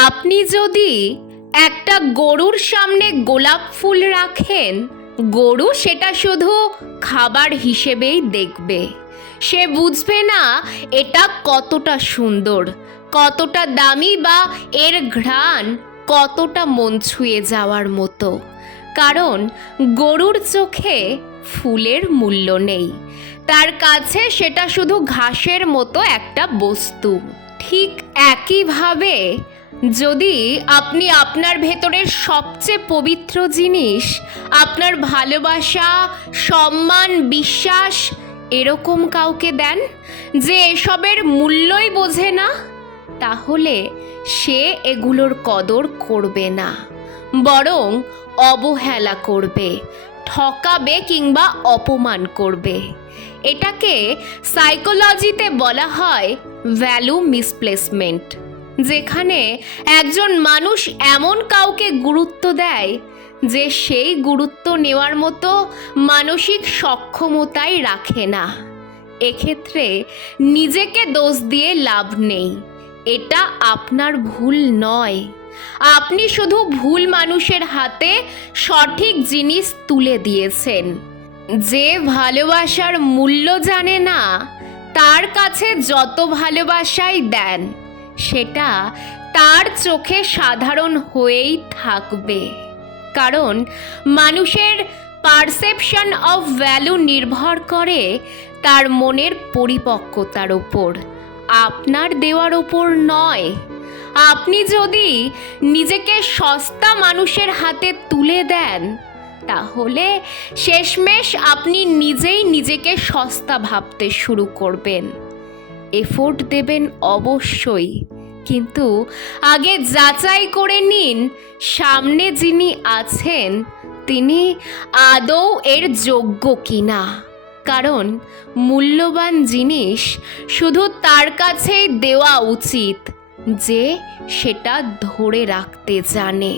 আপনি যদি একটা গরুর সামনে গোলাপ ফুল রাখেন, গরু সেটা শুধু খাবার হিসেবেই দেখবে। সে বুঝবে না এটা কতটা সুন্দর, কতটা দামি, বা এর ঘ্রাণ কতটা মন ছুঁয়ে যাওয়ার মতো। কারণ গরুর চোখে ফুলের মূল্য নেই, তার কাছে সেটা শুধু ঘাসের মতো একটা বস্তু। ঠিক একইভাবে যদি আপনি আপনার ভেতরের সবচেয়ে পবিত্র জিনিস, আপনার ভালোবাসা, সম্মান, বিশ্বাস এরকম কাউকে দেন যে এসবের মূল্যই বোঝে না, তাহলে সে এগুলোর কদর করবে না, বরং অবহেলা করবে, ঠকাবে কিংবা অপমান করবে। এটাকে সাইকোলজিতে বলা হয় ভ্যালু মিসপ্লেসমেন্ট, যেখানে একজন মানুষ এমন কাউকে গুরুত্ব দেয় যে সেই গুরুত্ব নেওয়ার মতো মানসিক সক্ষমতাই রাখে না। এক্ষেত্রে নিজেকে দোষ দিয়ে লাভ নেই, এটা আপনার ভুল নয়। আপনি শুধু ভুল মানুষের হাতে সঠিক জিনিস তুলে দিয়েছেন। যে ভালোবাসার মূল্য জানে না, তার কাছে যত ভালোবাসাই দেন সেটা তার চোখে সাধারণ হয়েই থাকবে। কারণ মানুষের পারসেপশন অফ ভ্যালু নির্ভর করে তার মনের পরিপক্কতার ওপর, আপনার দেওয়ার ওপর নয়। আপনি যদি নিজেকে সস্তা মানুষের হাতে তুলে দেন, তাহলে শেষমেশ আপনি নিজেই নিজেকে সস্তা ভাবতে শুরু করবেন। এফোর্ট দেবেন অবশ্যই, কিন্তু আগে যাচাই করে নিন সামনে যিনি আছেন তিনি আদৌ এর যোগ্য কিনা। কারণ মূল্যবান জিনিস শুধু তার কাছেই দেওয়া উচিত যে সেটা ধরে রাখতে জানে।